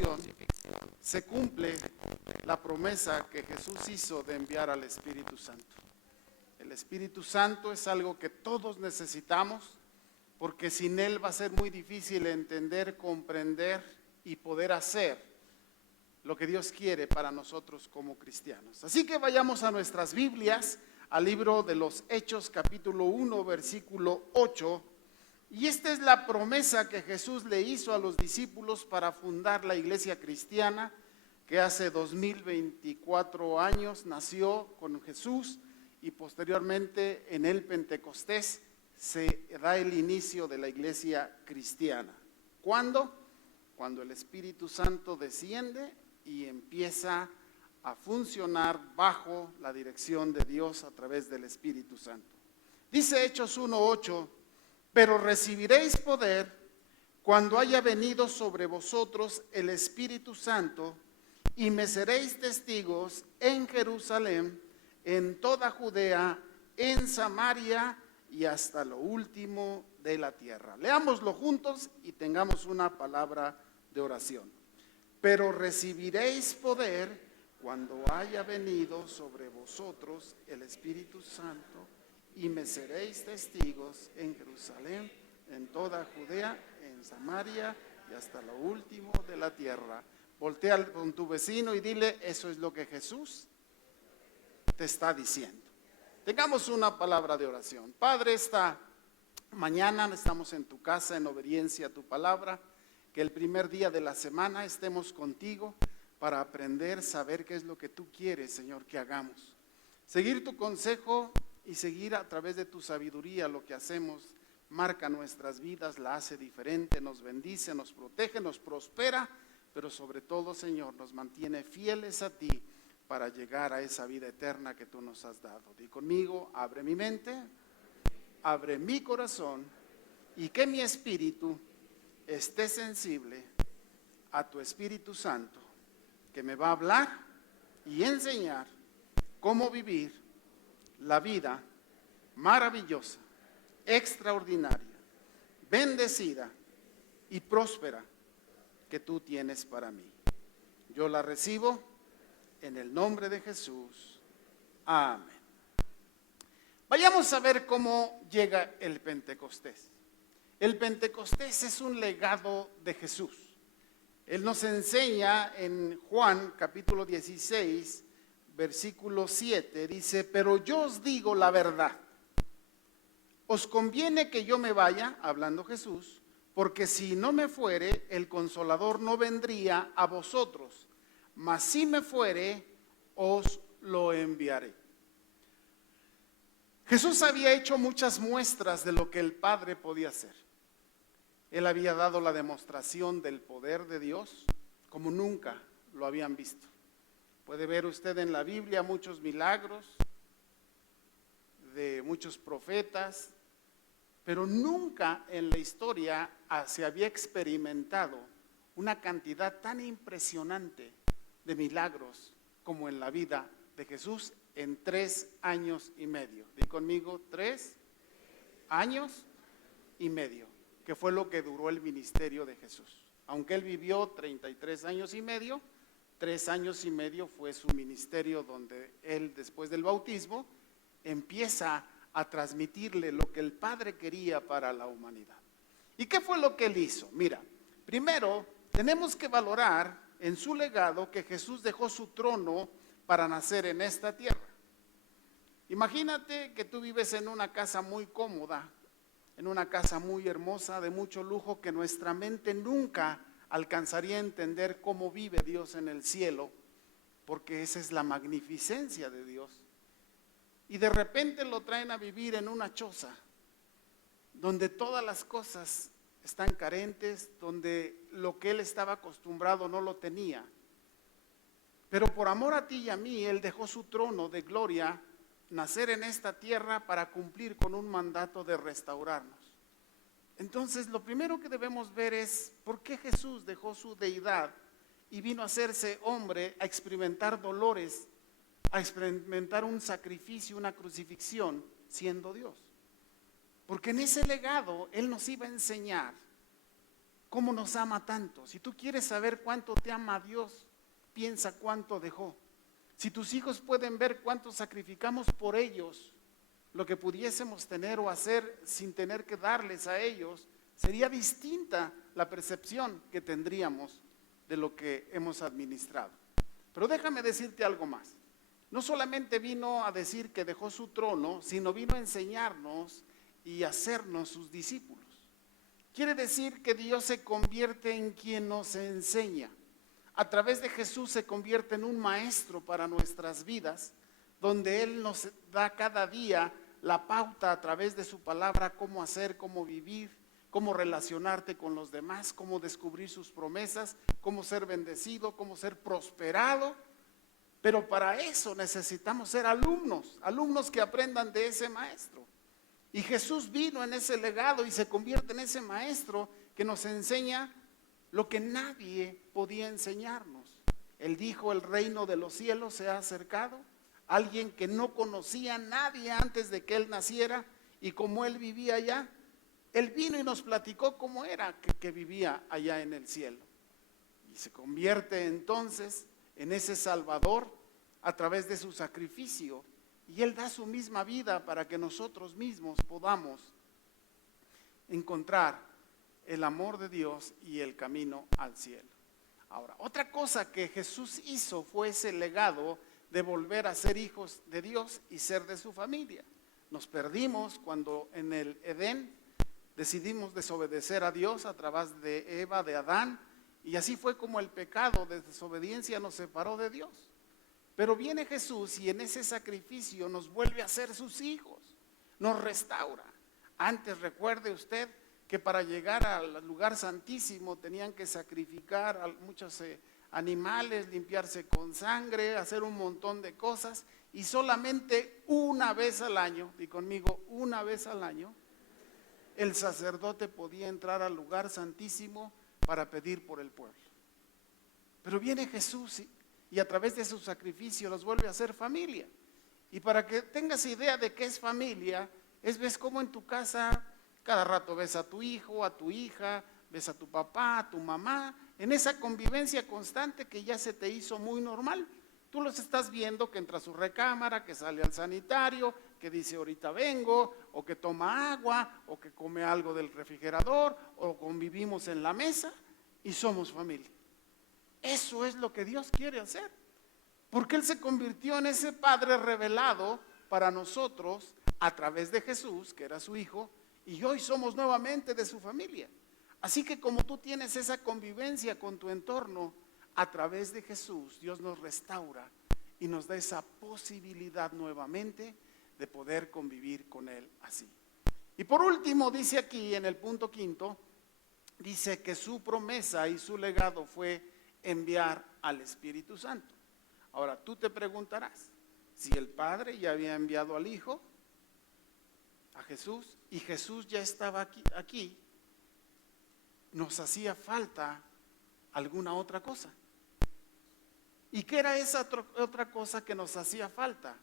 crucifixión se cumple la promesa que Jesús hizo de enviar al Espíritu Santo. El Espíritu Santo es algo que todos necesitamos, porque sin Él va a ser muy difícil entender, comprender y poder hacer lo que Dios quiere para nosotros como cristianos. Así que vayamos a nuestras Biblias, al libro de los Hechos, capítulo 1, versículo 8. Y esta es la promesa que Jesús le hizo a los discípulos para fundar la iglesia cristiana, que hace 2024 años nació con Jesús, y posteriormente en el Pentecostés se da el inicio de la iglesia cristiana. ¿Cuándo? Cuando el Espíritu Santo desciende y empieza a funcionar bajo la dirección de Dios a través del Espíritu Santo. Dice Hechos 1:8: pero recibiréis poder cuando haya venido sobre vosotros el Espíritu Santo, y me seréis testigos en Jerusalén, en toda Judea, en Samaria y hasta lo último de la tierra. Leámoslo juntos y tengamos una palabra de oración. Pero recibiréis poder cuando haya venido sobre vosotros el Espíritu Santo, y me seréis testigos en Jerusalén, en toda Judea, en Samaria y hasta lo último de la tierra. Voltea con tu vecino y dile: eso es lo que Jesús te está diciendo. Tengamos una palabra de oración. Padre, esta mañana estamos en tu casa en obediencia a tu palabra. Que el primer día de la semana estemos contigo para aprender, saber qué es lo que tú quieres, Señor, que hagamos. Seguir tu consejo y seguir a través de tu sabiduría lo que hacemos marca nuestras vidas, la hace diferente, nos bendice, nos protege, nos prospera, pero sobre todo, Señor, nos mantiene fieles a ti para llegar a esa vida eterna que tú nos has dado. Di conmigo: abre mi mente, abre mi corazón, y que mi espíritu esté sensible a tu Espíritu Santo, que me va a hablar y enseñar cómo vivir la vida maravillosa, extraordinaria, bendecida y próspera que tú tienes para mí. Yo la recibo en el nombre de Jesús. Amén. Vayamos a ver cómo llega el Pentecostés. El Pentecostés es un legado de Jesús. Él nos enseña en Juan capítulo 16, versículo 7, dice: pero yo os digo la verdad, os conviene que yo me vaya, hablando Jesús, porque si no me fuere, el Consolador no vendría a vosotros, mas si me fuere, os lo enviaré. Jesús había hecho muchas muestras de lo que el Padre podía hacer. Él había dado la demostración del poder de Dios como nunca lo habían visto. Puede ver usted en la Biblia muchos milagros de muchos profetas, pero nunca en la historia se había experimentado una cantidad tan impresionante de milagros como en la vida de Jesús en 3 años y medio. Di conmigo: 3 años y medio, que fue lo que duró el ministerio de Jesús. Aunque él vivió 33 años y medio, 3 años y medio fue su ministerio, donde él, después del bautismo, empieza a transmitirle lo que el Padre quería para la humanidad. ¿Y qué fue lo que él hizo? Mira, primero tenemos que valorar en su legado que Jesús dejó su trono para nacer en esta tierra. Imagínate que tú vives en una casa muy cómoda, en una casa muy hermosa, de mucho lujo, que nuestra mente nunca alcanzaría a entender cómo vive Dios en el cielo, porque esa es la magnificencia de Dios. Y de repente lo traen a vivir en una choza, donde todas las cosas están carentes, donde lo que él estaba acostumbrado no lo tenía. Pero por amor a ti y a mí, él dejó su trono de gloria, nacer en esta tierra para cumplir con un mandato de restaurarnos. Entonces, lo primero que debemos ver es por qué Jesús dejó su deidad y vino a hacerse hombre, a experimentar dolores, a experimentar un sacrificio, una crucifixión, siendo Dios. Porque en ese legado él nos iba a enseñar cómo nos ama tanto. Si tú quieres saber cuánto te ama Dios, piensa cuánto dejó. Si tus hijos pueden ver cuánto sacrificamos por ellos, lo que pudiésemos tener o hacer sin tener que darles a ellos, sería distinta la percepción que tendríamos de lo que hemos administrado. Pero déjame decirte algo más. No solamente vino a decir que dejó su trono, sino vino a enseñarnos y hacernos sus discípulos. Quiere decir que Dios se convierte en quien nos enseña. A través de Jesús se convierte en un maestro para nuestras vidas, donde Él nos da cada día la pauta a través de su palabra, cómo hacer, cómo vivir, cómo relacionarte con los demás, cómo descubrir sus promesas, cómo ser bendecido, cómo ser prosperado. Pero para eso necesitamos ser alumnos que aprendan de ese maestro. Y Jesús vino en ese legado y se convierte en ese maestro que nos enseña lo que nadie podía enseñarnos. Él dijo: el reino de los cielos se ha acercado. Alguien que no conocía a nadie antes de que Él naciera, y como Él vivía allá, Él vino y nos platicó cómo era que vivía allá en el cielo. Y se convierte entonces en ese Salvador a través de su sacrificio. Y Él da su misma vida para que nosotros mismos podamos encontrar el amor de Dios y el camino al cielo. Ahora, otra cosa que Jesús hizo fue ese legado de volver a ser hijos de Dios y ser de su familia. Nos perdimos cuando en el Edén decidimos desobedecer a Dios a través de Eva, de Adán, y así fue como el pecado de desobediencia nos separó de Dios. Pero viene Jesús y en ese sacrificio nos vuelve a ser sus hijos, nos restaura. Antes, recuerde usted que para llegar al lugar santísimo tenían que sacrificar a muchos animales, limpiarse con sangre, hacer un montón de cosas, y solamente una vez al año, y conmigo, una vez al año, el sacerdote podía entrar al lugar santísimo para pedir por el pueblo. Pero viene Jesús y a través de su sacrificio los vuelve a hacer familia. Y para que tengas idea de qué es familia, ves como en tu casa cada rato ves a tu hijo, a tu hija, ves a tu papá, a tu mamá, en esa convivencia constante que ya se te hizo muy normal. Tú los estás viendo que entra a su recámara, que sale al sanitario, que dice ahorita vengo, o que toma agua, o que come algo del refrigerador, o convivimos en la mesa y somos familia. Eso es lo que Dios quiere hacer, porque Él se convirtió en ese Padre revelado para nosotros a través de Jesús, que era su Hijo, y hoy somos nuevamente de su familia. Así que como tú tienes esa convivencia con tu entorno, a través de Jesús, Dios nos restaura y nos da esa posibilidad nuevamente de poder convivir con Él así. Y por último, dice aquí en el punto 5, dice que su promesa y su legado fue enviar al Espíritu Santo. Ahora tú te preguntarás, si el Padre ya había enviado al Hijo, a Jesús, y Jesús ya estaba aquí, nos hacía falta alguna otra cosa. ¿Y qué era esa otra cosa que nos hacía falta?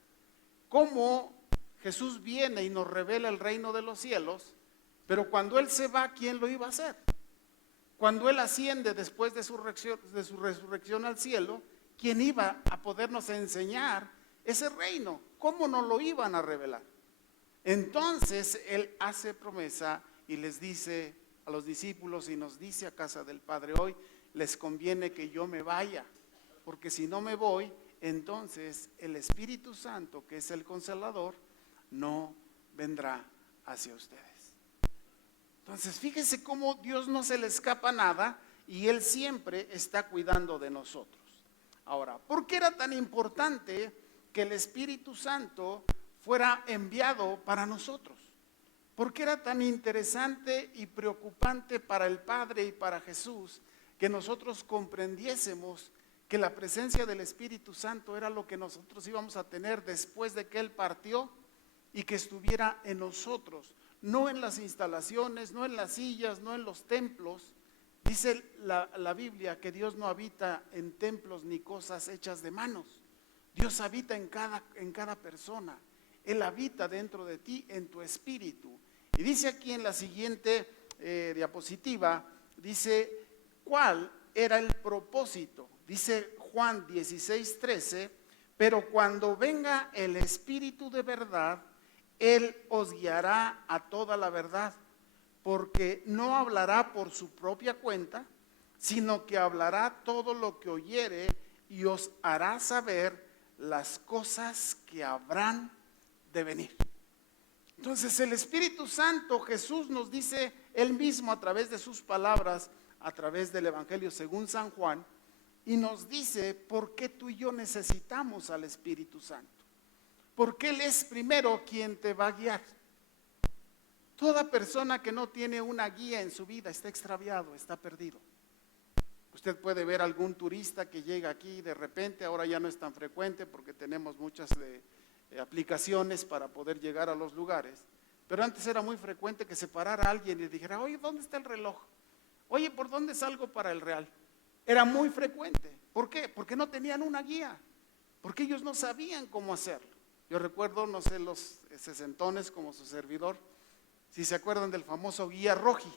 ¿Cómo Jesús viene y nos revela el reino de los cielos, pero cuando Él se va, ¿quién lo iba a hacer? Cuando Él asciende después de su resurrección al cielo, ¿quién iba a podernos enseñar ese reino? ¿Cómo nos lo iban a revelar? Entonces Él hace promesa y les dice a los discípulos y nos dice a casa del Padre hoy, les conviene que yo me vaya, porque si no me voy, entonces el Espíritu Santo, que es el Consolador, no vendrá hacia ustedes. Entonces fíjese cómo Dios no se le escapa nada y Él siempre está cuidando de nosotros. Ahora, ¿por qué era tan importante que el Espíritu Santo fuera enviado para nosotros? ¿Por qué era tan interesante y preocupante para el Padre y para Jesús que nosotros comprendiésemos que la presencia del Espíritu Santo era lo que nosotros íbamos a tener después de que Él partió y que estuviera en nosotros? No en las instalaciones, no en las sillas, no en los templos. Dice la Biblia que Dios no habita en templos ni cosas hechas de manos. Dios habita en cada persona. Él habita dentro de ti, en tu espíritu. Y dice aquí en la siguiente diapositiva, dice, ¿cuál era el propósito? Dice Juan 16:13, pero cuando venga el Espíritu de verdad, Él os guiará a toda la verdad, porque no hablará por su propia cuenta, sino que hablará todo lo que oyere y os hará saber las cosas que habrán de venir. Entonces el Espíritu Santo, Jesús nos dice Él mismo a través de sus palabras, a través del Evangelio según San Juan, y nos dice por qué tú y yo necesitamos al Espíritu Santo. Porque Él es primero quien te va a guiar. Toda persona que no tiene una guía en su vida está extraviado, está perdido. Usted puede ver algún turista que llega aquí de repente, ahora ya no es tan frecuente porque tenemos muchas aplicaciones para poder llegar a los lugares, pero antes era muy frecuente que se parara alguien y dijera, oye, ¿dónde está el reloj? Oye, ¿por dónde salgo para el Real? Era muy frecuente. ¿Por qué? Porque no tenían una guía, porque ellos no sabían cómo hacerlo. Yo recuerdo, no sé, los sesentones como su servidor, si se acuerdan del famoso guía Roji.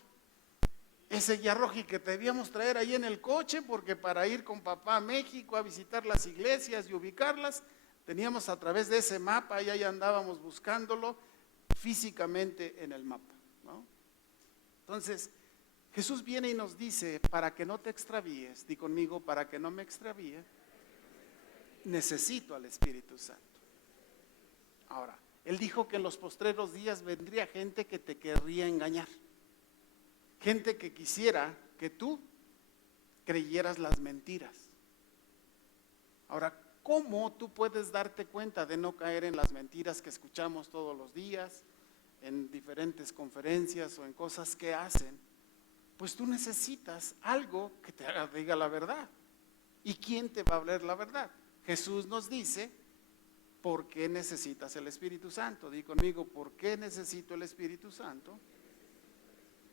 Ese guía Roji que debíamos traer ahí en el coche, porque para ir con papá a México a visitar las iglesias y ubicarlas, teníamos a través de ese mapa, y ahí andábamos buscándolo físicamente en el mapa, ¿no? Entonces, Jesús viene y nos dice, para que no te extravíes, di conmigo, para que no me extravíe, necesito al Espíritu Santo. Ahora, Él dijo que en los postreros días vendría gente que te querría engañar. Gente que quisiera que tú creyeras las mentiras. Ahora, ¿cómo tú puedes darte cuenta de no caer en las mentiras que escuchamos todos los días, en diferentes conferencias o en cosas que hacen? Pues tú necesitas algo que te diga la verdad. ¿Y quién te va a hablar la verdad? Jesús nos dice, ¿por qué necesitas el Espíritu Santo? Di conmigo, ¿por qué necesito el Espíritu Santo?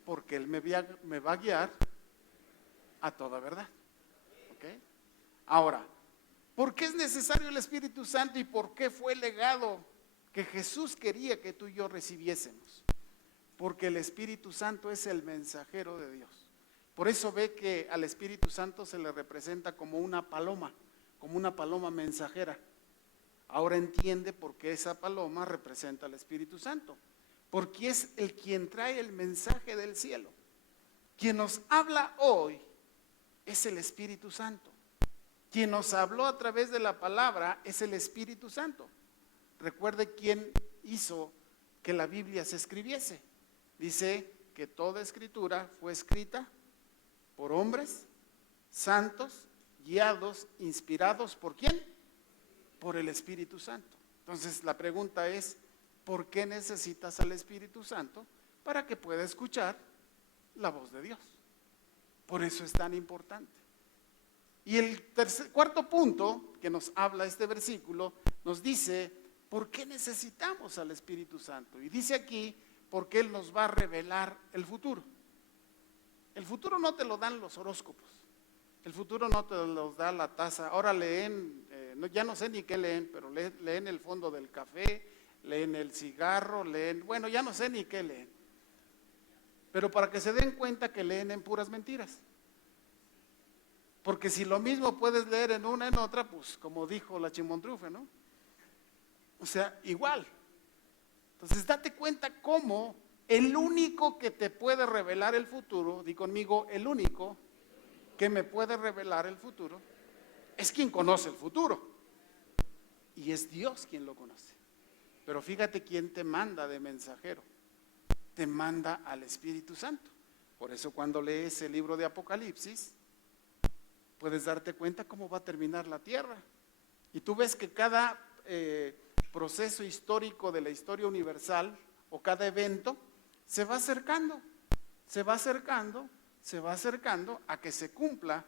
Porque Él me va a guiar a toda verdad. ¿Ok? Ahora, ¿por qué es necesario el Espíritu Santo y por qué fue el legado que Jesús quería que tú y yo recibiésemos? Porque el Espíritu Santo es el mensajero de Dios. Por eso ve que al Espíritu Santo se le representa como una paloma mensajera. Ahora entiende por qué esa paloma representa al Espíritu Santo. Porque es el quien trae el mensaje del cielo. Quien nos habla hoy es el Espíritu Santo. Quien nos habló a través de la palabra es el Espíritu Santo. Recuerde quién hizo que la Biblia se escribiese. Dice que toda escritura fue escrita por hombres santos, guiados, inspirados, ¿por quién? Por el Espíritu Santo. Entonces la pregunta es, ¿por qué necesitas al Espíritu Santo? Para que pueda escuchar la voz de Dios. Por eso es tan importante. Y el cuarto punto que nos habla este versículo, nos dice, ¿por qué necesitamos al Espíritu Santo? Y dice aquí, porque Él nos va a revelar el futuro. El futuro no te lo dan los horóscopos. El futuro no te lo da la taza. Ahora leen, ya no sé ni qué leen, pero leen el fondo del café, leen el cigarro, bueno, ya no sé ni qué leen. Pero para que se den cuenta que leen en puras mentiras. Porque si lo mismo puedes leer en una en otra, pues como dijo la Chimontrufe, ¿no? O sea, igual. Entonces date cuenta cómo el único que te puede revelar el futuro, di conmigo, el único que me puede revelar el futuro, es quien conoce el futuro. Y es Dios quien lo conoce. Pero fíjate quién te manda de mensajero. Te manda al Espíritu Santo. Por eso cuando lees el libro de Apocalipsis, puedes darte cuenta cómo va a terminar la tierra. Y tú ves que cada proceso histórico de la historia universal o cada evento se va acercando, se va acercando, se va acercando a que se cumpla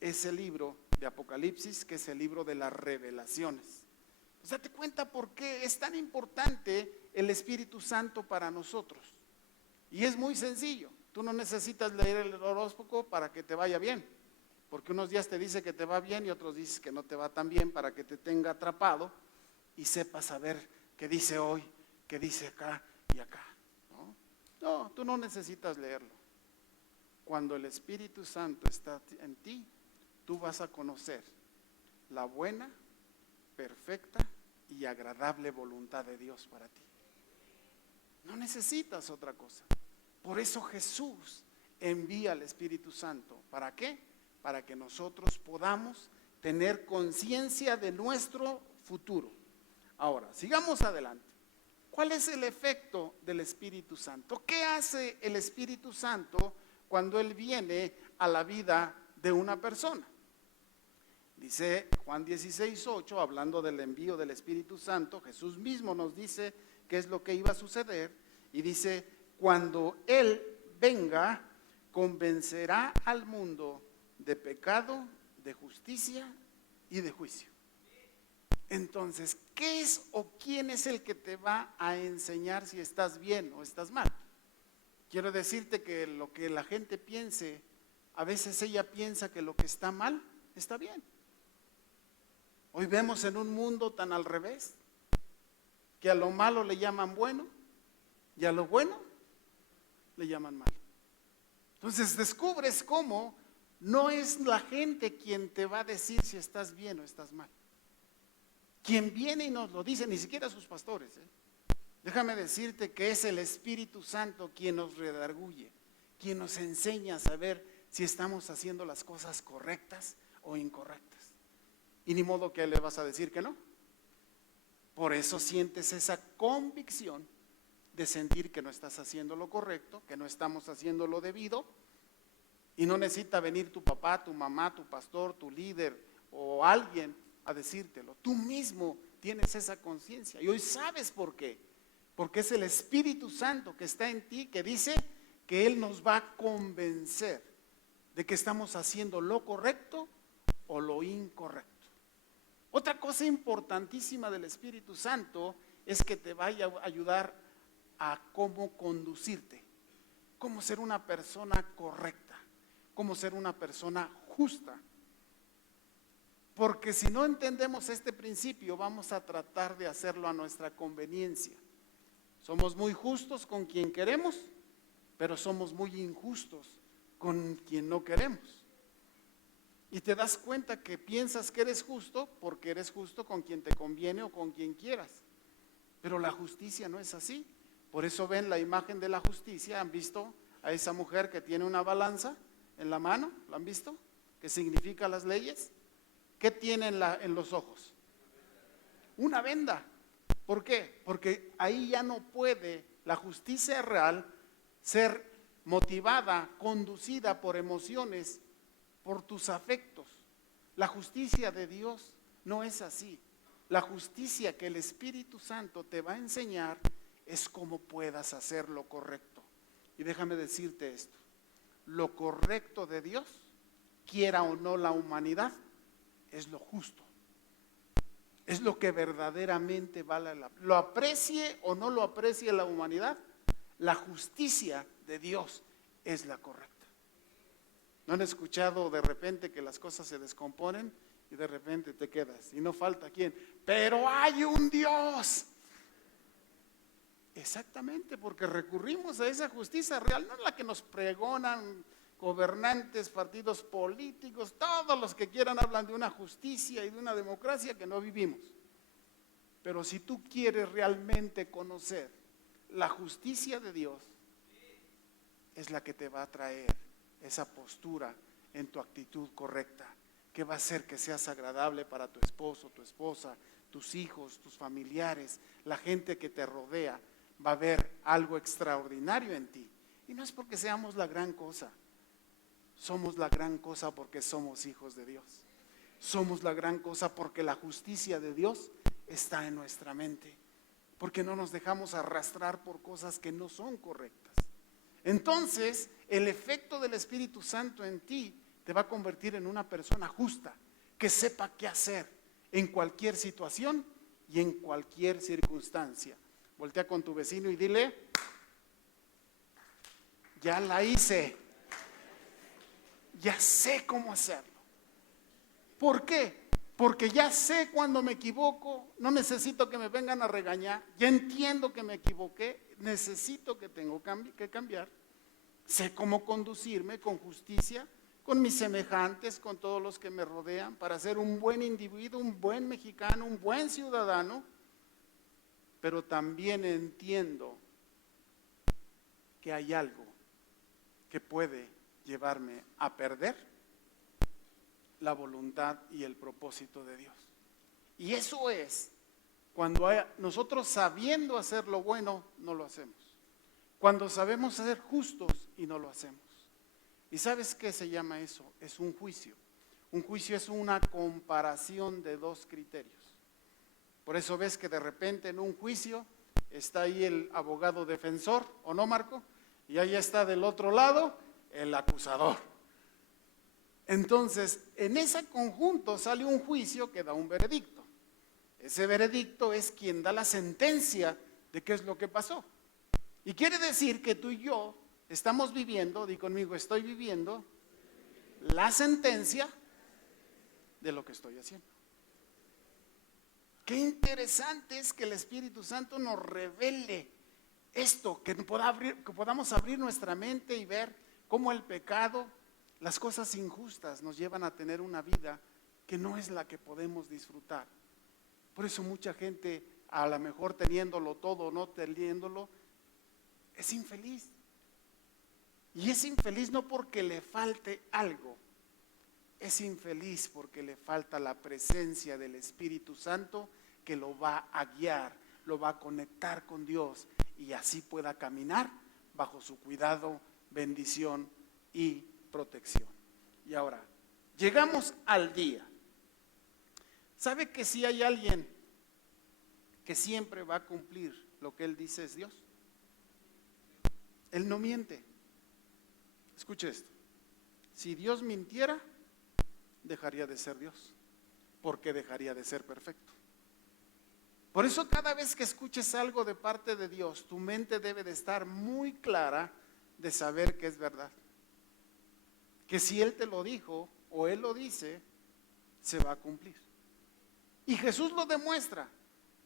ese libro de Apocalipsis, que es el libro de las revelaciones. Pues date cuenta por qué es tan importante el Espíritu Santo para nosotros. Y es muy sencillo. Tú no necesitas leer el horóscopo para que te vaya bien, porque unos días te dice que te va bien y otros dices que no te va tan bien, para que te tenga atrapado y sepas saber qué dice hoy, qué dice acá y acá. No, tú no necesitas leerlo. Cuando el Espíritu Santo está en ti, tú vas a conocer la buena, perfecta y agradable voluntad de Dios para ti. No necesitas otra cosa. Por eso Jesús envía al Espíritu Santo. ¿Para qué? Para que nosotros podamos tener conciencia de nuestro futuro. Ahora, sigamos adelante. ¿Cuál es el efecto del Espíritu Santo? ¿Qué hace el Espíritu Santo cuando Él viene a la vida de una persona? Dice Juan 16:8, hablando del envío del Espíritu Santo, Jesús mismo nos dice qué es lo que iba a suceder, y dice: cuando Él venga, convencerá al mundo de pecado, de justicia y de juicio. Entonces, ¿qué es o quién es el que te va a enseñar si estás bien o estás mal? Quiero decirte que lo que la gente piense, a veces ella piensa que lo que está mal está bien. Hoy vemos en un mundo tan al revés, que a lo malo le llaman bueno y a lo bueno le llaman mal. Entonces descubres cómo no es la gente quien te va a decir si estás bien o estás mal. Quien viene y nos lo dice, ni siquiera sus pastores, Déjame decirte que es el Espíritu Santo quien nos redarguye, quien nos enseña a saber si estamos haciendo las cosas correctas o incorrectas. Y ni modo que le vas a decir que no. Por eso sientes esa convicción de sentir que no estás haciendo lo correcto, que no estamos haciendo lo debido, y no necesita venir tu papá, tu mamá, tu pastor, tu líder o alguien a decírtelo. Tú mismo tienes esa conciencia y hoy sabes por qué. Porque es el Espíritu Santo que está en ti, que dice que Él nos va a convencer de que estamos haciendo lo correcto o lo incorrecto. Otra cosa importantísima del Espíritu Santo es que te vaya a ayudar a cómo conducirte, cómo ser una persona correcta, cómo ser una persona justa. Porque si no entendemos este principio, vamos a tratar de hacerlo a nuestra conveniencia. Somos muy justos con quien queremos, pero somos muy injustos con quien no queremos. Y te das cuenta que piensas que eres justo porque eres justo con quien te conviene o con quien quieras. Pero la justicia no es así. Por eso ven la imagen de la justicia. ¿Han visto a esa mujer que tiene una balanza en la mano? ¿Lo han visto? ¿Qué significa las leyes? ¿Qué tiene en los ojos? Una venda. ¿Por qué? Porque ahí ya no puede la justicia real ser motivada, conducida por emociones, por tus afectos. La justicia de Dios no es así. La justicia que el Espíritu Santo te va a enseñar es cómo puedas hacer lo correcto. Y déjame decirte esto: lo correcto de Dios, quiera o no la humanidad, es lo justo. Es lo que verdaderamente vale la pena. Lo aprecie o no lo aprecie la humanidad, la justicia de Dios es la correcta. ¿No han escuchado de repente que las cosas se descomponen y de repente te quedas? Y no falta quién, pero hay un Dios. Exactamente, porque recurrimos a esa justicia real, no la que nos pregonan gobernantes, partidos políticos, todos los que quieran hablan de una justicia y de una democracia que no vivimos. Pero si tú quieres realmente conocer la justicia de Dios, es la que te va a traer esa postura en tu actitud correcta, que va a hacer que seas agradable para tu esposo, tu esposa, tus hijos, tus familiares, la gente que te rodea. Va a ver algo extraordinario en ti. Y no es porque seamos la gran cosa. Somos la gran cosa porque somos hijos de Dios. Somos la gran cosa porque la justicia de Dios está en nuestra mente. Porque no nos dejamos arrastrar por cosas que no son correctas. Entonces, el efecto del Espíritu Santo en ti te va a convertir en una persona justa, que sepa qué hacer en cualquier situación y en cualquier circunstancia. Voltea con tu vecino y dile: ya la hice, ya sé cómo hacerlo. ¿Por qué? Porque ya sé cuando me equivoco, no necesito que me vengan a regañar, ya entiendo que me equivoqué, necesito que tengo que cambiar. Sé cómo conducirme con justicia, con mis semejantes, con todos los que me rodean, para ser un buen individuo, un buen mexicano, un buen ciudadano, pero también entiendo que hay algo que puede llevarme a perder la voluntad y el propósito de Dios. Y eso es cuando nosotros, sabiendo hacer lo bueno, no lo hacemos. Cuando sabemos ser justos y no lo hacemos. ¿Y sabes qué se llama eso? Es un juicio. Un juicio es una comparación de dos criterios. Por eso ves que de repente en un juicio está ahí el abogado defensor, ¿o no, Marco? Y ahí está del otro lado el acusador. Entonces, en ese conjunto sale un juicio que da un veredicto. Ese veredicto es quien da la sentencia de qué es lo que pasó. Y quiere decir que tú y yo estamos viviendo, di conmigo, estoy viviendo la sentencia de lo que estoy haciendo. Qué interesante es que el Espíritu Santo nos revele esto, que podamos abrir nuestra mente y ver cómo el pecado, las cosas injustas nos llevan a tener una vida que no es la que podemos disfrutar. Por eso mucha gente, a lo mejor teniéndolo todo o no teniéndolo, es infeliz. Y es infeliz no porque le falte algo, es infeliz porque le falta la presencia del Espíritu Santo que lo va a guiar, lo va a conectar con Dios y así pueda caminar bajo su cuidado, bendición y protección. Y ahora, llegamos al día. ¿Sabe que si hay alguien que siempre va a cumplir lo que Él dice es Dios? Él no miente. Escuche esto. Si Dios mintiera, dejaría de ser Dios, porque dejaría de ser perfecto. Por eso cada vez que escuches algo de parte de Dios, tu mente debe de estar muy clara de saber que es verdad. Que si Él te lo dijo o Él lo dice, se va a cumplir. Y Jesús lo demuestra.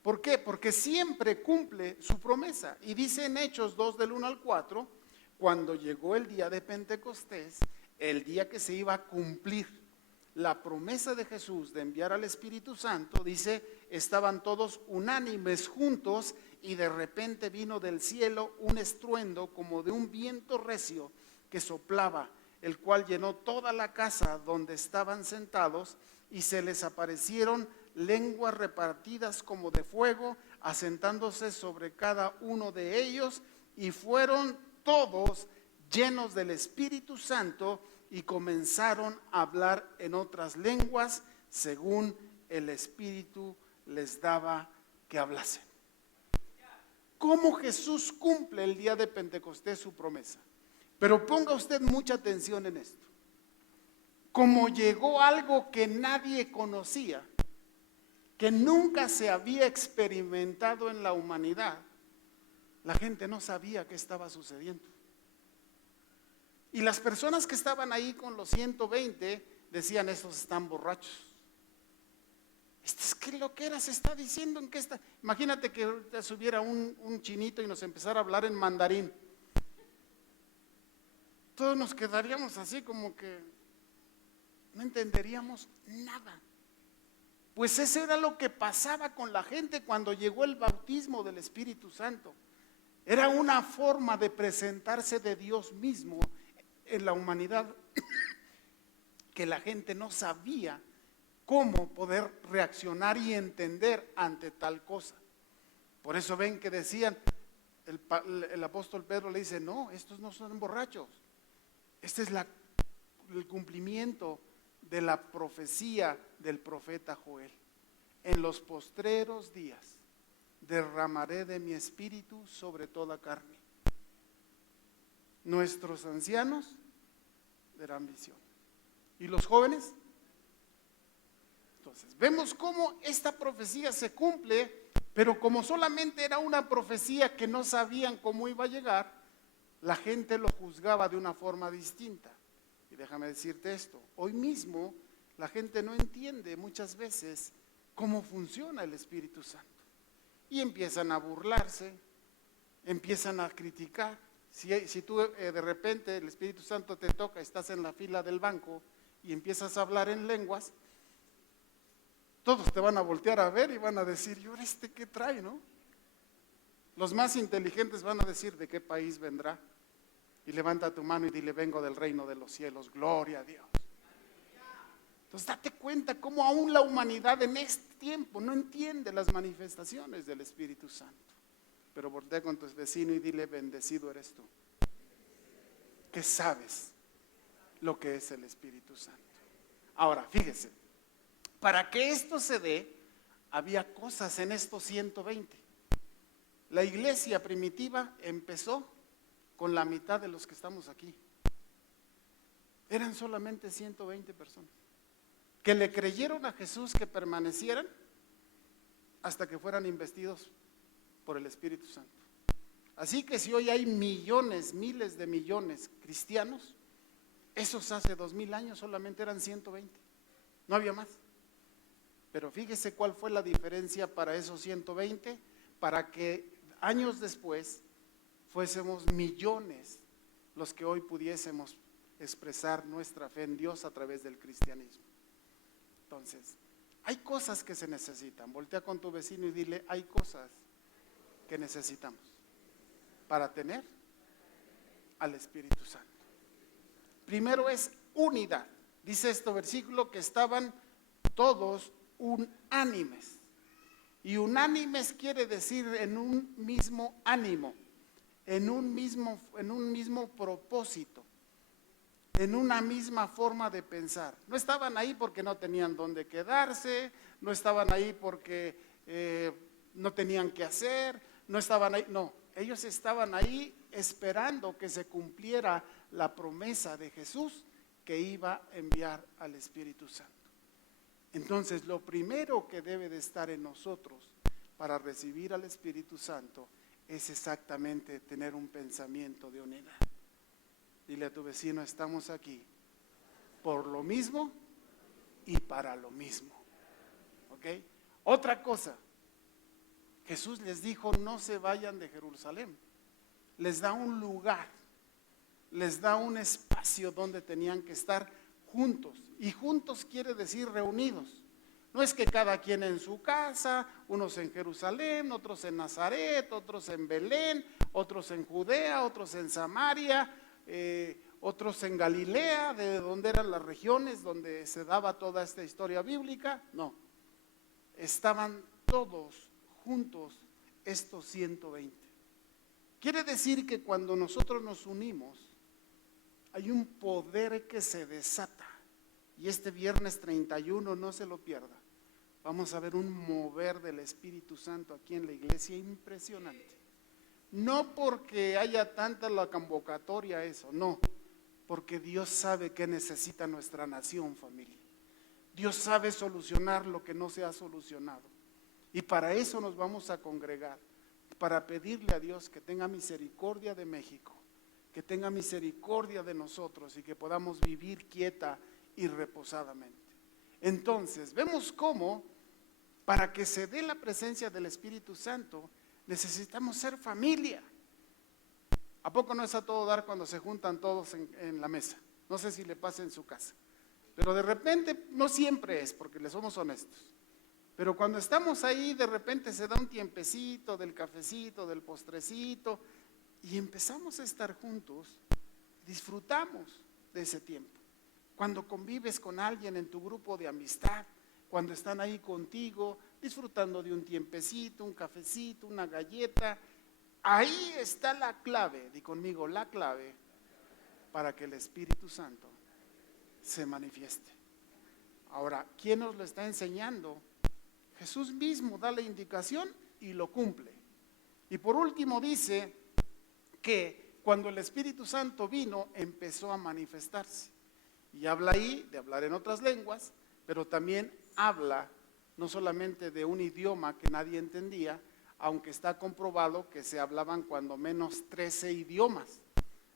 ¿Por qué? Porque siempre cumple su promesa. Y dice en Hechos 2 del 1 al 4, cuando llegó el día de Pentecostés, el día que se iba a cumplir la promesa de Jesús de enviar al Espíritu Santo, dice, estaban todos unánimes juntos y de repente vino del cielo un estruendo como de un viento recio que soplaba, el cual llenó toda la casa donde estaban sentados y se les aparecieron lenguas repartidas como de fuego, asentándose sobre cada uno de ellos, y fueron todos llenos del Espíritu Santo y comenzaron a hablar en otras lenguas según el Espíritu les daba que hablasen. ¿Cómo Jesús cumple el día de Pentecostés su promesa? Pero ponga usted mucha atención en esto. Como llegó algo que nadie conocía, que nunca se había experimentado en la humanidad, la gente no sabía qué estaba sucediendo. Y las personas que estaban ahí con los 120 decían, estos están borrachos. ¿Qué loquera se está diciendo? ¿En qué está? Imagínate que ahorita subiera un chinito y nos empezara a hablar en mandarín. Todos nos quedaríamos así como que no entenderíamos nada. Pues eso era lo que pasaba con la gente cuando llegó el bautismo del Espíritu Santo. Era una forma de presentarse de Dios mismo en la humanidad que la gente no sabía cómo poder reaccionar y entender ante tal cosa. Por eso ven que decían, el apóstol Pedro le dice, no, estos no son borrachos. Este es el cumplimiento de la profecía del profeta Joel. En los postreros días derramaré de mi espíritu sobre toda carne. Nuestros ancianos verán visión. ¿Y los jóvenes? Entonces, vemos cómo esta profecía se cumple, pero como solamente era una profecía que no sabían cómo iba a llegar, la gente lo juzgaba de una forma distinta. Y déjame decirte esto, hoy mismo la gente no entiende muchas veces cómo funciona el Espíritu Santo. Y empiezan a burlarse, empiezan a criticar. Si tú de repente el Espíritu Santo te toca, estás en la fila del banco y empiezas a hablar en lenguas, todos te van a voltear a ver y van a decir, ¿y ahora este qué trae, no? Los más inteligentes van a decir, ¿de qué país vendrá? Y levanta tu mano y dile, vengo del reino de los cielos, gloria a Dios. Entonces date cuenta cómo aún la humanidad en este tiempo no entiende las manifestaciones del Espíritu Santo. Pero voltea con tu vecino y dile, bendecido eres tú, que sabes lo que es el Espíritu Santo. Ahora, fíjese, para que esto se dé, había cosas en estos 120. La iglesia primitiva empezó con la mitad de los que estamos aquí. Eran solamente 120 personas que le creyeron a Jesús, que permanecieran hasta que fueran investidos por el Espíritu Santo. Así que si hoy hay millones, miles de millones cristianos, esos hace 2000 años solamente eran 120, no había más. Pero fíjese cuál fue la diferencia para esos 120, para que años después fuésemos millones los que hoy pudiésemos expresar nuestra fe en Dios a través del cristianismo. Entonces, hay cosas que se necesitan. Voltea con tu vecino y dile, hay cosas que necesitamos para tener al Espíritu Santo. Primero es unidad. Dice este versículo que estaban todos unánimes. Y unánimes quiere decir en un mismo ánimo, en un mismo propósito, en una misma forma de pensar. No estaban ahí porque no tenían dónde quedarse, no estaban ahí porque no tenían qué hacer, no estaban ahí, no, ellos estaban ahí esperando que se cumpliera la promesa de Jesús que iba a enviar al Espíritu Santo. Entonces, lo primero que debe de estar en nosotros para recibir al Espíritu Santo es exactamente tener un pensamiento de unidad. Dile a tu vecino, estamos aquí por lo mismo y para lo mismo. ¿Ok? Otra cosa, Jesús les dijo, no se vayan de Jerusalén. Les da un lugar, les da un espacio donde tenían que estar juntos. Y juntos quiere decir reunidos. No es que cada quien en su casa, unos en Jerusalén, otros en Nazaret, otros en Belén, otros en Judea, otros en Samaria, otros en Galilea, de donde eran las regiones donde se daba toda esta historia bíblica. No, estaban todos juntos estos 120. Quiere decir que cuando nosotros nos unimos, hay un poder que se desata. Y este viernes 31 no se lo pierda. Vamos a ver un mover del Espíritu Santo aquí en la iglesia impresionante. No porque haya tanta la convocatoria eso, no. Porque Dios sabe que necesita nuestra nación, familia. Dios sabe solucionar lo que no se ha solucionado. Y para eso nos vamos a congregar. Para pedirle a Dios que tenga misericordia de México. Que tenga misericordia de nosotros y que podamos vivir quieta y reposadamente. Entonces, vemos cómo para que se dé la presencia del Espíritu Santo necesitamos ser familia. ¿A poco no es a todo dar cuando se juntan todos en la mesa? No sé si le pasa en su casa, pero de repente, no siempre es, porque le somos honestos, pero cuando estamos ahí de repente se da un tiempecito del cafecito, del postrecito, y empezamos a estar juntos, disfrutamos de ese tiempo. Cuando convives con alguien en tu grupo de amistad, cuando están ahí contigo, disfrutando de un tiempecito, un cafecito, una galleta, ahí está la clave, di conmigo, la clave para que el Espíritu Santo se manifieste. Ahora, ¿quién nos lo está enseñando? Jesús mismo da la indicación y lo cumple. Y por último dice que cuando el Espíritu Santo vino, empezó a manifestarse. Y habla ahí de hablar en otras lenguas, pero también habla no solamente de un idioma que nadie entendía, aunque está comprobado que se hablaban cuando menos 13 idiomas,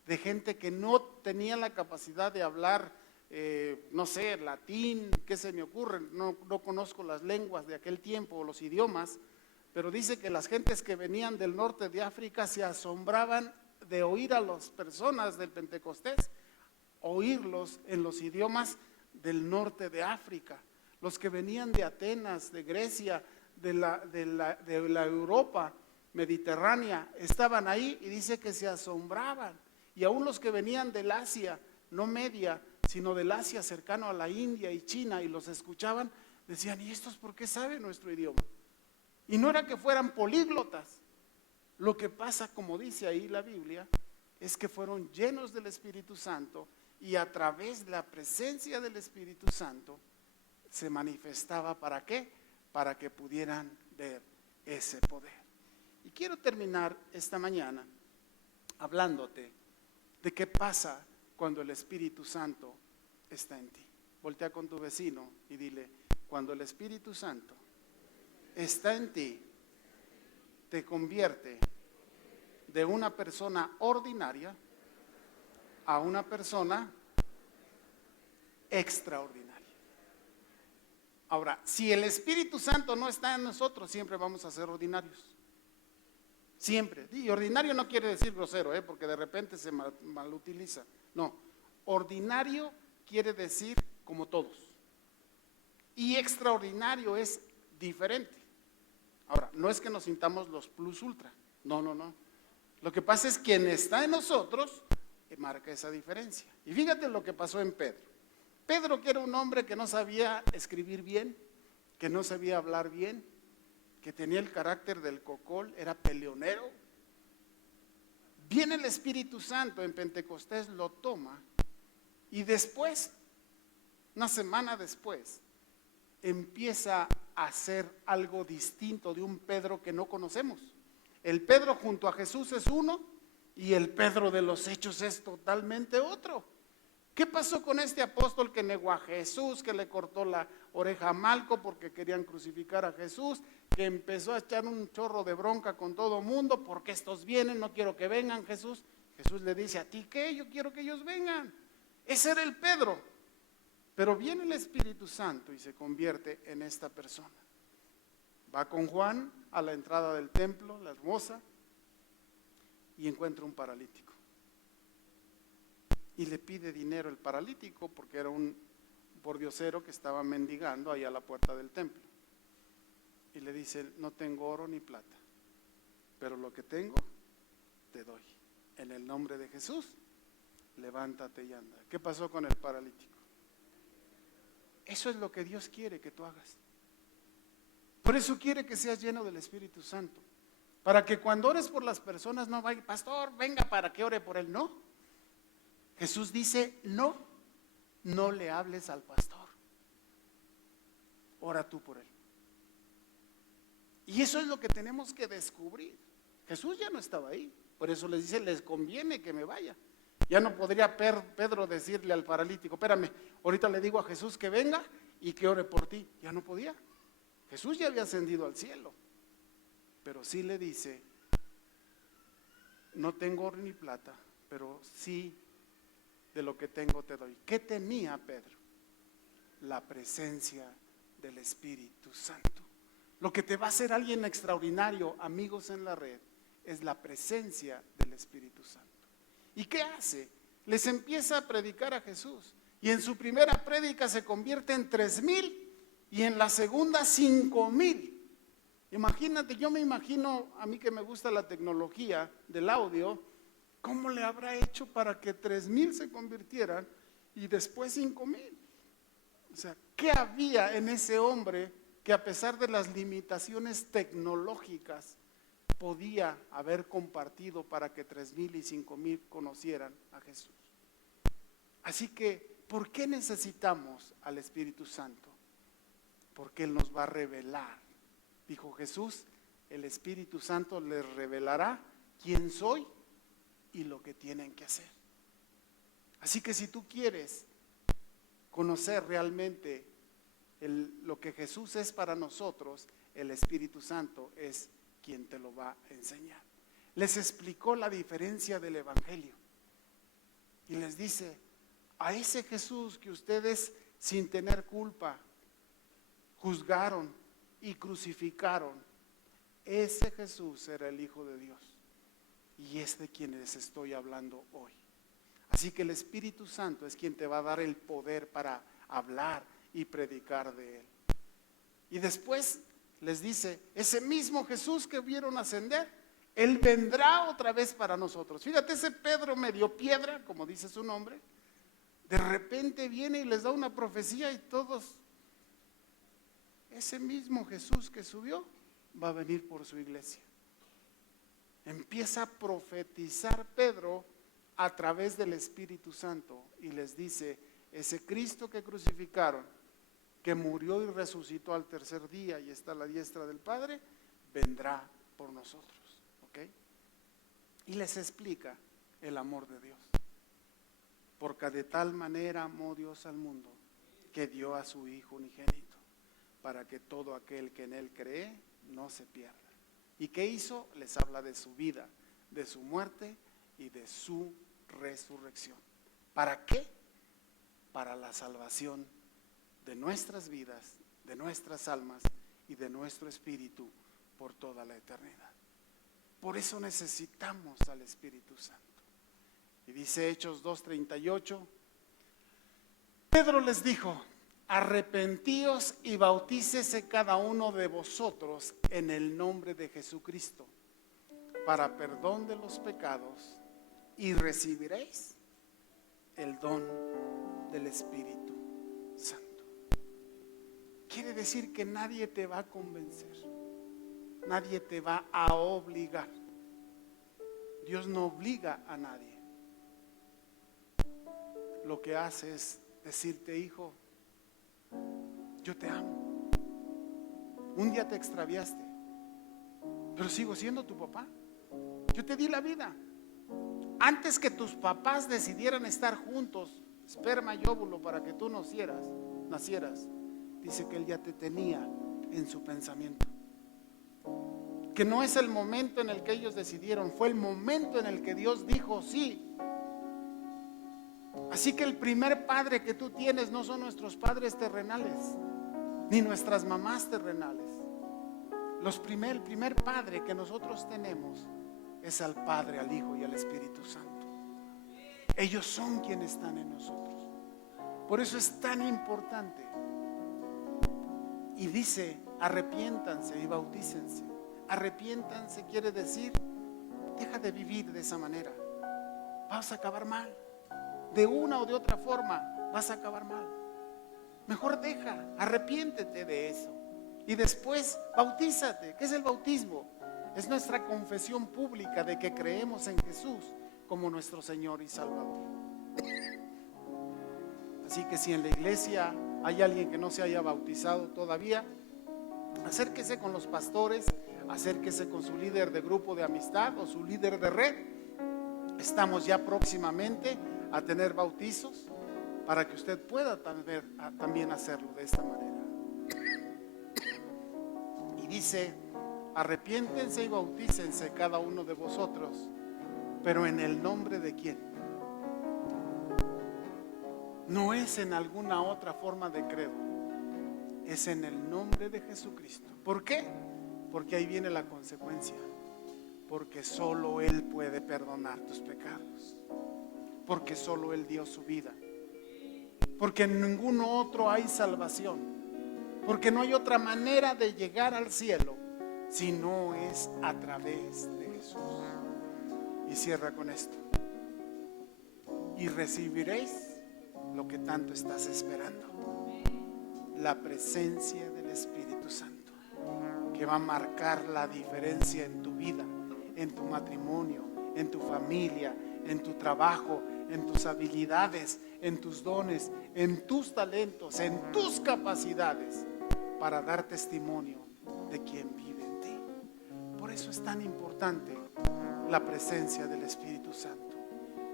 de gente que no tenía la capacidad de hablar, no sé, latín, ¿qué se me ocurre? No conozco las lenguas de aquel tiempo o los idiomas, pero dice que las gentes que venían del norte de África se asombraban de oír a las personas del Pentecostés, oírlos en los idiomas del norte de África, los que venían de Atenas, de Grecia, de la Europa mediterránea, estaban ahí y dice que se asombraban. Y aún los que venían del Asia, no media, sino del Asia cercano a la India y China, y los escuchaban, decían, ¿y estos por qué saben nuestro idioma? Y no era que fueran políglotas. Lo que pasa, como dice ahí la Biblia, es que fueron llenos del Espíritu Santo y a través de la presencia del Espíritu Santo se manifestaba, ¿para qué? Para que pudieran ver ese poder. Y quiero terminar esta mañana hablándote de qué pasa cuando el Espíritu Santo está en ti. Voltea con tu vecino y dile, cuando el Espíritu Santo está en ti, te convierte de una persona ordinaria a una persona extraordinaria. Ahora, si el Espíritu Santo no está en nosotros, siempre vamos a ser ordinarios. Siempre. Y ordinario no quiere decir grosero, porque de repente se malutiliza. No, ordinario quiere decir como todos. Y extraordinario es diferente. Ahora, no es que nos sintamos los plus ultra. No. Lo que pasa es que quien está en nosotros marca esa diferencia. Y fíjate lo que pasó en Pedro. Pedro, que era un hombre que no sabía escribir bien, que no sabía hablar bien, que tenía el carácter del cocol, era peleonero. Viene el Espíritu Santo en Pentecostés, lo toma y después, una semana después, empieza a hacer algo distinto de un Pedro que no conocemos. El Pedro junto a Jesús es uno y el Pedro de los Hechos es totalmente otro. ¿Qué pasó con este apóstol que negó a Jesús, que le cortó la oreja a Malco porque querían crucificar a Jesús, que empezó a echar un chorro de bronca con todo el mundo, porque estos vienen, no quiero que vengan, Jesús? Jesús le dice, ¿a ti qué? Yo quiero que ellos vengan. Ese era el Pedro. Pero viene el Espíritu Santo y se convierte en esta persona. Va con Juan a la entrada del templo, la hermosa, y encuentra un paralítico. Y le pide dinero el paralítico porque era un pordiosero que estaba mendigando ahí a la puerta del templo. Y le dice, no tengo oro ni plata, pero lo que tengo te doy. En el nombre de Jesús, levántate y anda. ¿Qué pasó con el paralítico? Eso es lo que Dios quiere que tú hagas. Por eso quiere que seas lleno del Espíritu Santo. Para que cuando ores por las personas no vaya, pastor, venga para que ore por él. No. Jesús dice, no le hables al pastor. Ora tú por él. Y eso es lo que tenemos que descubrir. Jesús ya no estaba ahí. Por eso les dice, les conviene que me vaya. Ya no podría Pedro decirle al paralítico, espérame, ahorita le digo a Jesús que venga y que ore por ti. Ya no podía. Jesús ya había ascendido al cielo. Pero sí le dice, no tengo oro ni plata, pero sí de lo que tengo te doy. ¿Qué tenía Pedro? La presencia del Espíritu Santo. Lo que te va a hacer alguien extraordinario, amigos en la red, es la presencia del Espíritu Santo. ¿Y qué hace? Les empieza a predicar a Jesús. Y en su primera prédica se convierte en 3,000 y en la segunda 5,000. Imagínate, yo me imagino, a mí que me gusta la tecnología del audio, ¿cómo le habrá hecho para que 3,000 se convirtieran y después 5,000? O sea, ¿qué había en ese hombre que a pesar de las limitaciones tecnológicas podía haber compartido para que 3,000 y 5,000 conocieran a Jesús? Así que, ¿por qué necesitamos al Espíritu Santo? Porque Él nos va a revelar. Dijo Jesús, el Espíritu Santo les revelará quién soy y lo que tienen que hacer. Así que si tú quieres conocer realmente lo que Jesús es para nosotros, el Espíritu Santo es quien te lo va a enseñar. Les explicó la diferencia del Evangelio y les dice, a ese Jesús que ustedes sin tener culpa juzgaron y crucificaron, ese Jesús era el Hijo de Dios. Y es de quien les estoy hablando hoy. Así que el Espíritu Santo es quien te va a dar el poder para hablar y predicar de Él. Y después les dice, ese mismo Jesús que vieron ascender, Él vendrá otra vez para nosotros. Fíjate, ese Pedro medio piedra, como dice su nombre, de repente viene y les da una profecía y todos, ese mismo Jesús que subió va a venir por su iglesia. Empieza a profetizar Pedro a través del Espíritu Santo y les dice, ese Cristo que crucificaron, que murió y resucitó al tercer día y está a la diestra del Padre, vendrá por nosotros. ¿Ok? Y les explica el amor de Dios. Porque de tal manera amó Dios al mundo, que dio a su Hijo unigénito, para que todo aquel que en Él cree no se pierda. ¿Y qué hizo? Les habla de su vida, de su muerte y de su resurrección. ¿Para qué? Para la salvación de nuestras vidas, de nuestras almas y de nuestro espíritu por toda la eternidad. Por eso necesitamos al Espíritu Santo. Y dice Hechos 2:38, Pedro les dijo, arrepentíos y bautícese cada uno de vosotros en el nombre de Jesucristo para perdón de los pecados y recibiréis el don del Espíritu Santo. Quiere decir que nadie te va a convencer, nadie te va a obligar. Dios no obliga a nadie. Lo que hace es decirte, hijo, yo te amo. Un día te extraviaste, pero sigo siendo tu papá. Yo te di la vida. Antes que tus papás decidieran estar juntos, esperma y óvulo, para que tú nacieras, dice que Él ya te tenía en su pensamiento. Que no es el momento en el que ellos decidieron, fue el momento en el que Dios dijo sí. Así que el primer padre que tú tienes no son nuestros padres terrenales, ni nuestras mamás terrenales. El primer padre que nosotros tenemos es al Padre, al Hijo y al Espíritu Santo. Ellos son quienes están en nosotros. Por eso es tan importante. Y dice, arrepiéntanse y bautícense. Arrepiéntanse quiere decir, deja de vivir de esa manera. Vas a acabar mal. De una o de otra forma vas a acabar mal. Mejor arrepiéntete de eso. Y después bautízate. ¿Qué es el bautismo? Es nuestra confesión pública de que creemos en Jesús como nuestro Señor y Salvador. Así que si en la iglesia hay alguien que no se haya bautizado todavía, acérquese con los pastores, acérquese con su líder de grupo de amistad o su líder de red. Estamos ya próximamente a tener bautizos para que usted pueda también hacerlo de esta manera. Y dice, arrepiéntense y bautícense cada uno de vosotros, pero ¿en el nombre de quién? No es en alguna otra forma de credo, es en el nombre de Jesucristo. ¿Por qué? Porque ahí viene la consecuencia. Porque solo Él puede perdonar tus pecados. Porque solo Él dio su vida. Porque en ningún otro hay salvación. Porque no hay otra manera de llegar al cielo si no es a través de Jesús. Y cierra con esto. Y recibiréis lo que tanto estás esperando: la presencia del Espíritu Santo, que va a marcar la diferencia en tu vida, en tu matrimonio, en tu familia, en tu trabajo, en tus habilidades, en tus dones, en tus talentos, en tus capacidades, para dar testimonio de quien vive en ti. Por eso es tan importante la presencia del Espíritu Santo.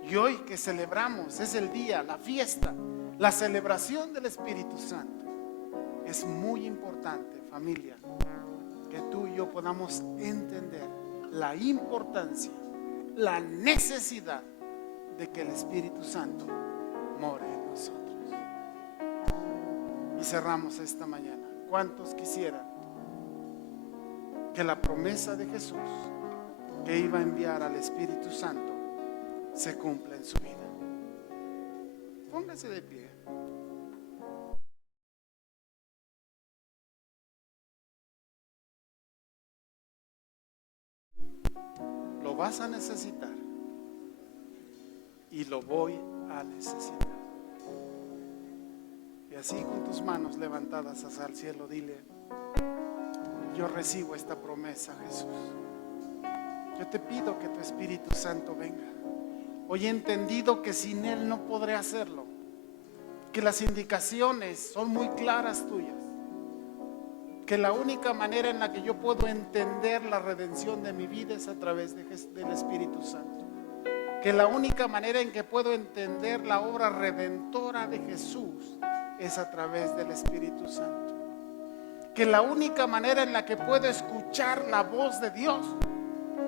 Y hoy que celebramos, es el día, la fiesta, la celebración del Espíritu Santo. Es muy importante, familia, que tú y yo podamos entender la importancia, la necesidad de que el Espíritu Santo more en nosotros. Y cerramos esta mañana. ¿Cuántos quisieran que la promesa de Jesús, que iba a enviar al Espíritu Santo se cumpla en su vida. Póngase de pie. Lo vas a necesitar y lo voy a necesitar. Y así con tus manos levantadas hacia el cielo, dile: yo recibo esta promesa, Jesús. Yo te pido que tu Espíritu Santo venga. Hoy he entendido que sin Él no podré hacerlo, que las indicaciones son muy claras tuyas, que la única manera en la que yo puedo entender la redención de mi vida es a través del Espíritu Santo, que la única manera en que puedo entender la obra redentora de Jesús es a través del Espíritu Santo, que la única manera en la que puedo escuchar la voz de Dios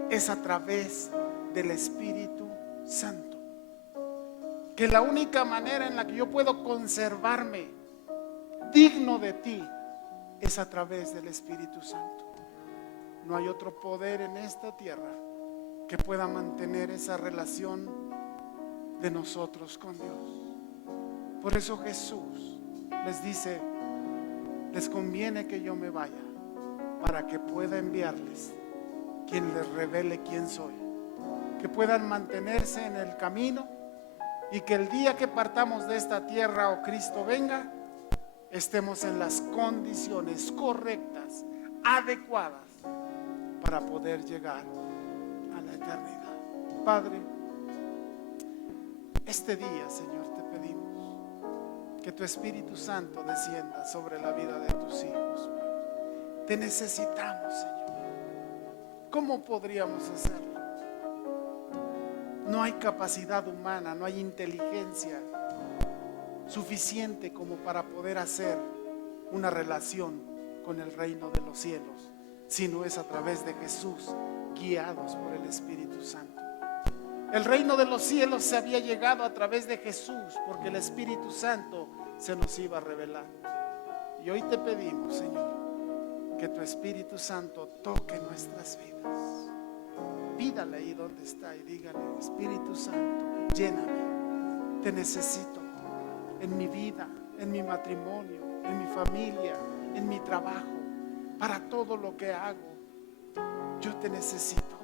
es a través del Espíritu Santo, que la única manera en la que yo puedo conservarme digno de ti es a través del Espíritu Santo. No hay otro poder en esta tierra que pueda mantener esa relación de nosotros con Dios. Por eso Jesús les dice: les conviene que yo me vaya para que pueda enviarles quien les revele quién soy, que puedan mantenerse en el camino y que el día que partamos de esta tierra o Cristo venga, estemos en las condiciones correctas, adecuadas para poder llegar a la eternidad. Padre, este día, Señor, te pedimos que tu Espíritu Santo descienda sobre la vida de tus hijos. Te necesitamos, Señor. ¿Cómo podríamos hacerlo? No hay capacidad humana, no hay inteligencia suficiente como para poder hacer una relación con el reino de los cielos, sino es a través de Jesús, guiados por el Espíritu Santo. El reino de los cielos se había llegado a través de Jesús, porque el Espíritu Santo se nos iba a revelar. Y hoy te pedimos, Señor, que tu Espíritu Santo toque nuestras vidas. Pídale ahí donde está y dígale: Espíritu Santo, lléname, te necesito en mi vida, en mi matrimonio, en mi familia, en mi trabajo, para todo lo que hago. Yo te necesito,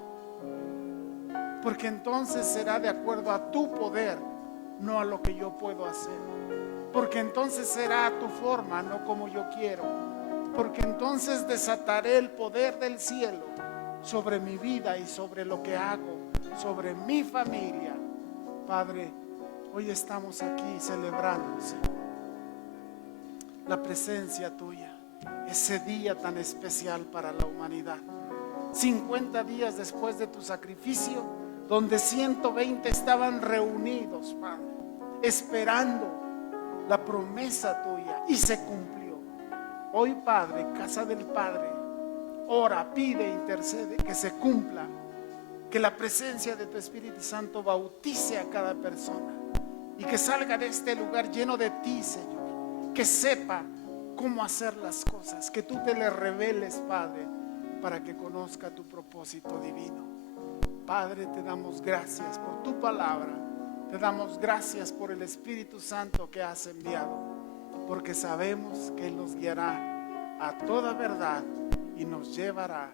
porque entonces será de acuerdo a tu poder, no a lo que yo puedo hacer, porque entonces será a tu forma, no como yo quiero, porque entonces desataré el poder del cielo sobre mi vida y sobre lo que hago, sobre mi familia. Padre, hoy estamos aquí celebrando, Señor, la presencia tuya, ese día tan especial para la humanidad. 50 días después de tu sacrificio, donde 120 estaban reunidos, Padre, esperando la promesa tuya, y se cumplió. Hoy, Padre, casa del Padre, ora, pide, intercede que se cumpla, que la presencia de tu Espíritu Santo bautice a cada persona y que salga de este lugar lleno de ti, Señor, que sepa cómo hacer las cosas, que tú te le reveles, Padre, para que conozca tu propósito divino. Padre, te damos gracias por tu palabra, te damos gracias por el Espíritu Santo que has enviado, porque sabemos que Él nos guiará a toda verdad y nos llevará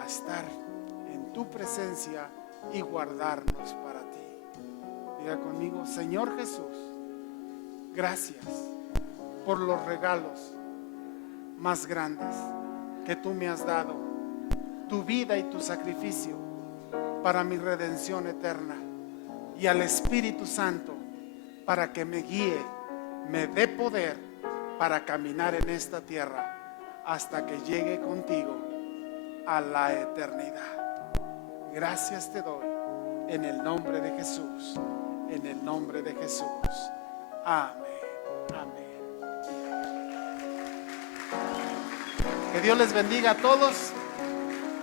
a estar en tu presencia y guardarnos para ti. Diga conmigo: Señor Jesús, gracias por los regalos más grandes que tú me has dado, tu vida y tu sacrificio para mi redención eterna, y al Espíritu Santo para que me guíe, me dé poder para caminar en esta tierra hasta que llegue contigo a la eternidad. Gracias te doy en el nombre de Jesús, en el nombre de Jesús. Amén, amén. Que Dios les bendiga a todos.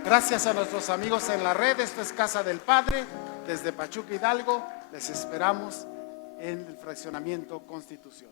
Gracias a nuestros amigos en la red. Esto es Casa del Padre, desde Pachuca, Hidalgo. Les esperamos en el fraccionamiento Constitución.